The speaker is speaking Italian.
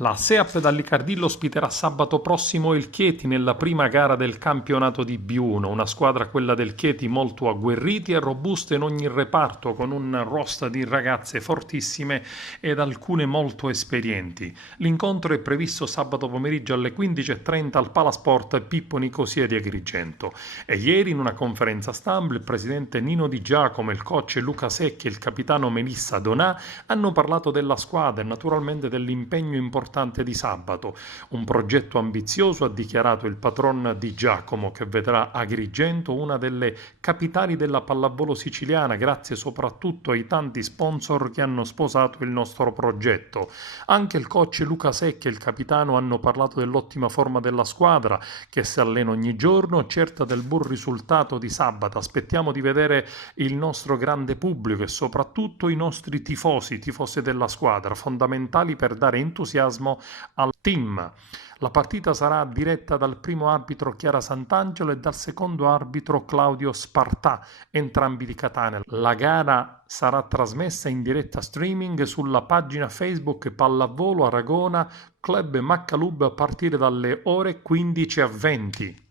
La SEAP Dallicardillo ospiterà sabato prossimo il Chieti nella prima gara del campionato di B1, una squadra, quella del Chieti, molto agguerriti e robusta in ogni reparto, con un roster di ragazze fortissime ed alcune molto esperienti. L'incontro è previsto sabato pomeriggio alle 15:30 al Palasport Pippo Nicosia di Agrigento. E ieri, in una conferenza stampa, il presidente Nino Di Giacomo, il coach Luca Secchi e il capitano Melissa Donà hanno parlato della squadra e naturalmente dell'impegno importante di sabato. Un progetto ambizioso, ha dichiarato il patron Di Giacomo, che vedrà Agrigento una delle capitali della pallavolo siciliana, grazie soprattutto ai tanti sponsor che hanno sposato il nostro progetto. Anche il coach Luca Secchi e il capitano hanno parlato dell'ottima forma della squadra, che si allena ogni giorno, certa del buon risultato di sabato. Aspettiamo di vedere il nostro grande pubblico e soprattutto i nostri tifosi della squadra, fondamentali per dare entusiasmo al team. La partita sarà diretta dal primo arbitro Chiara Sant'Angelo e dal secondo arbitro Claudio Spartà, entrambi di Catania. La gara sarà trasmessa in diretta streaming sulla pagina Facebook Pallavolo Aragona Club Maccalub a partire dalle ore 15:20.